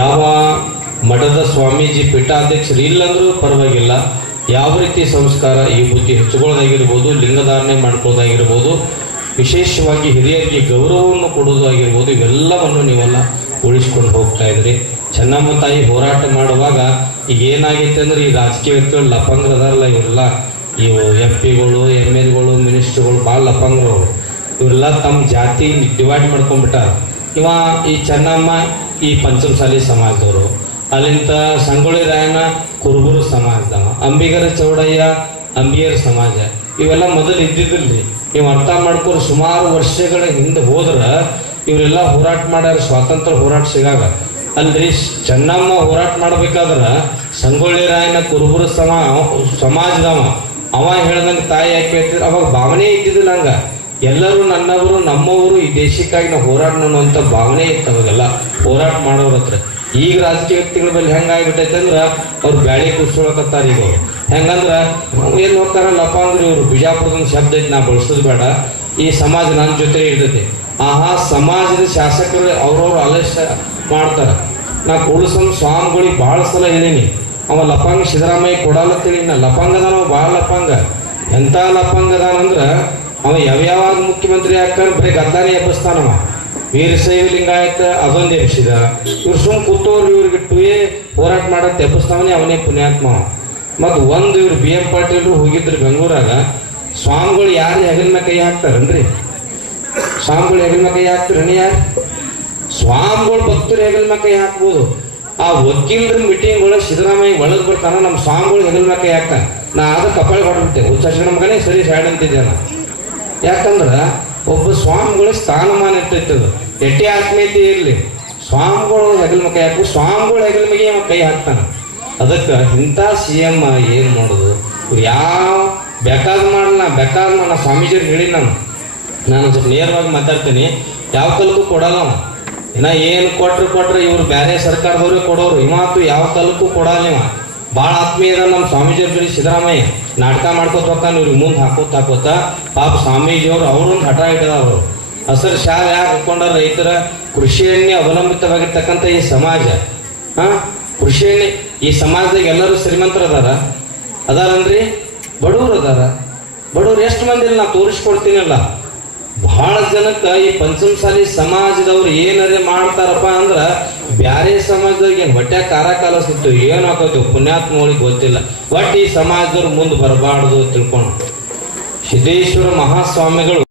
ಯಾವ ಮಠದ ಸ್ವಾಮೀಜಿ ಪೀಠಾಧ್ಯಕ್ಷರು ಇಲ್ಲಂದ್ರೂ ಪರವಾಗಿಲ್ಲ, ಯಾವ ರೀತಿ ಸಂಸ್ಕಾರ ಈ ಬುದ್ಧಿ ಹೆಚ್ಚುಕೊಳ್ಳೋದಾಗಿರ್ಬೋದು, ಲಿಂಗಧಾರಣೆ ಮಾಡ್ಕೊಳ್ಳೋದಾಗಿರ್ಬೋದು, ವಿಶೇಷವಾಗಿ ಹಿರಿಯರಿಗೆ ಗೌರವವನ್ನು ಕೊಡೋದಾಗಿರ್ಬೋದು, ಇವೆಲ್ಲವನ್ನು ನೀವೆಲ್ಲ ಉಳಿಸ್ಕೊಂಡು ಹೋಗ್ತಾ ಇದ್ರಿ. ಚೆನ್ನಮ್ಮ ತಾಯಿ ಹೋರಾಟ ಮಾಡುವಾಗ ಈಗ ಏನಾಗೈತೆ ಅಂದ್ರೆ ಈ ರಾಜಕೀಯ ವ್ಯಕ್ತಿಗಳು ಲಪಂಗ್ರದಾರಲ್ಲ, ಇವರೆಲ್ಲ ಇವು MP ಗಳು MLಗಳು ಮಿನಿಸ್ಟ್ರುಗಳು ಭಾಳ ಲಪಂಗ್ರು. ಇವರೆಲ್ಲ ತಮ್ಮ ಜಾತಿ ಡಿವೈಡ್ ಮಾಡ್ಕೊಂಡ್ಬಿಟ್ಟಾರ. ಈ ಚೆನ್ನಮ್ಮ ಈ ಪಂಚಮಸಾಲಿ ಸಮಾಜದವರು, ಅಲ್ಲಿಂದ ಸಂಗೊಳ್ಳಿ ರಾಯಣ್ಣ ಕುರುಬೂರು ಸಮಾಜದವ, ಅಂಬಿಗರ ಚೌಡಯ್ಯ ಅಂಬಿಗರ ಸಮಾಜ, ಇವೆಲ್ಲ ಮೊದಲು ಇದ್ದಿದ್ದಿಲ್ರಿ. ನೀವು ಅರ್ಥ ಮಾಡ್ಕೊಂಡು ಸುಮಾರು ವರ್ಷಗಳ ಹಿಂದೆ ಹೋದ್ರೆ ಇವರೆಲ್ಲ ಹೋರಾಟ ಮಾಡ್ಯಾರ, ಸ್ವಾತಂತ್ರ್ಯ ಹೋರಾಟ ಸಿಗಾಗ. ಅಲ್ರಿ ಚೆನ್ನಮ್ಮ ಹೋರಾಟ ಮಾಡ್ಬೇಕಾದ್ರೆ ಸಂಗೊಳ್ಳಿ ರಾಯಣ್ಣ ಕುರುಬೂರು ಸಮಾಜದವ ಅವ ಹೇಳ್ದಂಗೆ ತಾಯಿ ಯಾಕೆ ಹೇಳ್ತಿದ್ರು, ಅವಾಗ ಭಾವನೆ ಇದ್ದಿದ್ದಿಲ್ಲ. ಹಂಗ ಎಲ್ಲರೂ ನನ್ನವರು ನಮ್ಮವರು ಈ ದೇಶಕ್ಕಾಗಿ ನಾವು ಹೋರಾಡೋಣ ಅಂತ ಭಾವನೆ ಇತ್ತು ಅವಾಗೆಲ್ಲ ಹೋರಾಟ ಮಾಡೋರ ಹತ್ರ. ಈಗ ರಾಜಕೀಯ ವ್ಯಕ್ತಿಗಳ ಮೇಲೆ ಹೆಂಗಾಗ್ಬಿಟ್ಟೈತೆ ಅಂದ್ರೆ ಅವ್ರು ಬ್ಯಾಳಿ ಕುಡ್ಸ್ಕೊಳಕತ್ತಾರ. ಈಗ ಹೆಂಗಂದ್ರೆ ಏನು ಹೋಗ್ತಾರ ಲಪಾಂಗ್ರಿ ಇವರು ಬಿಜಾಪುರದ ಶಬ್ದ ಐತಿ, ನಾ ಬಳಸೋದು ಬೇಡ, ಈ ಸಮಾಜ ನನ್ನ ಜೊತೆ ಇರ್ತೈತಿ. ಸಮಾಜದ ಶಾಸಕರು ಅವ್ರವ್ರು ಆಲಸ್ಯ ಮಾಡ್ತಾರೆ. ನಾ ಕುಳಸಂ ಸ್ವಾಮಿಗಳಿಗೆ ಭಾಳ ಸಲ ಹೇಳೀನಿ, ಅವ ಲಪಾಂಗ ಸಿದ್ದರಾಮಯ್ಯ ಕೊಡಲತ್ತೇಳಿ. ನಾ ಲಪಾಂಗದಾನ ಭಾಳ ಲಪಾಂಗ. ಎಂಥ ಲಪಾಂಗದಾನಂದ್ರೆ ಅವ ಯಾವ್ಯಾವಾಗ ಮುಖ್ಯಮಂತ್ರಿ ಹಾಕ್ತಾರ ಬರೀ ಗದ್ದಾನೆ ಎಬ್ಬಿಸ್ತಾನವ. ವೀರಶೈವ ಲಿಂಗಾಯತ ಅದೊಂದು ಎಬ್ಬಿಸಿದ. ಇವ್ರು ಕೂತವ್ರು ಇವ್ರಿಗೆ ಟುಯೇ ಹೋರಾಟ ಮಾಡತ್ತೆ ಎಬ್ಬಿಸ್ತಾವನೇ ಅವನೇ ಪುಣ್ಯಾತ್ಮ. ಮತ್ತು ಇವ್ರು BM ಪಾಟೀಲ್ರು ಹೋಗಿದ್ರು ಬೆಂಗಳೂರಾಗ. ಸ್ವಾಮಿಗಳು ಯಾರು ಹೆಗಲ ಮೇಲೆ ಕೈ ಹಾಕ್ತಾರನ್ರಿ? ಸ್ವಾಮಿಗಳು ಹೆಗಲ ಮೇಲೆ ಕೈ ಹಾಕ್ತಾರನಿ? ಯಾರು ಸ್ವಾಮಿಗಳು ಭಕ್ತರು ಹೆಗಲ ಮೇಲೆ ಕೈ ಹಾಕ್ಬೋದು. ಆ ವಕೀಲರ ಮೀಟಿಂಗ್ ಒಳಗೆ ಸಿದ್ದರಾಮಯ್ಯ ಒಳಗೆ ಬರ್ತಾನ, ನಮ್ಮ ಸ್ವಾಮಿಗಳು ಹೆಗಲ ಮೇಲೆ ಕೈ ಹಾಕ್ತಾನೆ. ನಾ ಆದ ಕಪಾಳಿ ಹೊಡ್ಬಿಟ್ಟೆ, ಹುಚ್ಚಾಶನ ಮಗನೇ ಸರಿ ಸೈಡ್ ಅಂತಿದ್ದೆ ನಾ. ಯಾಕಂದ್ರೆ ಒಬ್ಬ ಸ್ವಾಮಿಗಳ ಸ್ಥಾನಮಾನ ಇರ್ತೈತದ. ಎಟ್ಟೆ ಆತ್ಮೀಯತೆ ಇರಲಿ, ಸ್ವಾಮಿಗಳು ಹೆಗಲ ಮೇಲೆ ಕೈ ಹಾಕು, ಸ್ವಾಮಿಗಳು ಹೆಗಲ ಮೇಲೆ ಕೈ ಹಾಕ್ತಾನೆ. ಅದಕ್ಕೆ ಇಂಥ CM ಏನು ಮಾಡೋದು? ಯಾವ ಬೇಕಾದ್ ಮಾಡಲ್ಲ, ಬೇಕಾದ್ ನಾ ಸ್ವಾಮೀಜಿಯವ್ರು ಹೇಳಿ ನಾನು ಸ್ವಲ್ಪ ನೇರವಾಗಿ ಮಾತಾಡ್ತೀನಿ. ಯಾವ ಕಾಲಕ್ಕೂ ಕೊಡಲ್ಲ ಅವ. ಇನ್ನ ಏನು ಕೊಟ್ರೆ ಇವ್ರು ಬೇರೆ ಸರ್ಕಾರದವ್ರಿಗೆ ಕೊಡೋರು. ಇವತ್ತು ಯಾವ ಕಾಲಕ್ಕೂ ಕೊಡಲ್ಲ. ಇವ ಭಾಳ ಆತ್ಮೀಯ ನಮ್ಮ ಸ್ವಾಮೀಜಿಯವ್ರ ಜೊತೆ ಸಿದ್ದರಾಮಯ್ಯ ನಾಟಕ ಮಾಡ್ಕೋತ ಹೋಗ್ತಾನೆ. ಇವ್ರಿಗೆ ಮುಂದೆ ಹಾಕೋತ ಪಾಪ ಸ್ವಾಮೀಜಿಯವರು ಅವ್ರೊಂದು ಹಠ ಹಿಡಿದವರು. ಹಸರು ಶಾಲೆ ಯಾಕೆ ಹಾಕೊಂಡ ರೈತರ ಕೃಷಿಯನ್ನೇ ಅವಲಂಬಿತವಾಗಿರ್ತಕ್ಕಂಥ ಈ ಸಮಾಜ, ಕೃಷಿಯನ್ನೇ ಈ ಸಮಾಜದಾಗ ಎಲ್ಲರೂ ಶ್ರೀಮಂತರು ಅದಾರನ್ರಿ, ಬಡವರು ಬಡವ್ರು ಎಷ್ಟು ಮಂದಿ ನಾ ತೋರಿಸ್ಕೊಡ್ತೀನಲ್ಲ. ಬಹಳ ಜನಕ್ಕೆ ಈ ಪಂಚಮಸಾಲಿ ಸಮಾಜದವ್ರು ಏನರೇ ಮಾಡ್ತಾರಪ್ಪ ಅಂದ್ರೆ ಬ್ಯಾರೆ ಸಮಾಜದಾಗ ಏನು ಹೊಟ್ಟೆ ಕಾರ ಕಾಲಿಸ್ತು ಏನು ಹಾಕೋದು ಪುಣ್ಯಾತ್ಮಗಳಿಗೆ ಗೊತ್ತಿಲ್ಲ. ಒಟ್ಟು ಈ ಸಮಾಜದವ್ರು ಮುಂದೆ ಬರಬಾರ್ದು ತಿಳ್ಕೊಂಡು ಸಿದ್ದೇಶ್ವರ ಮಹಾಸ್ವಾಮಿಗಳು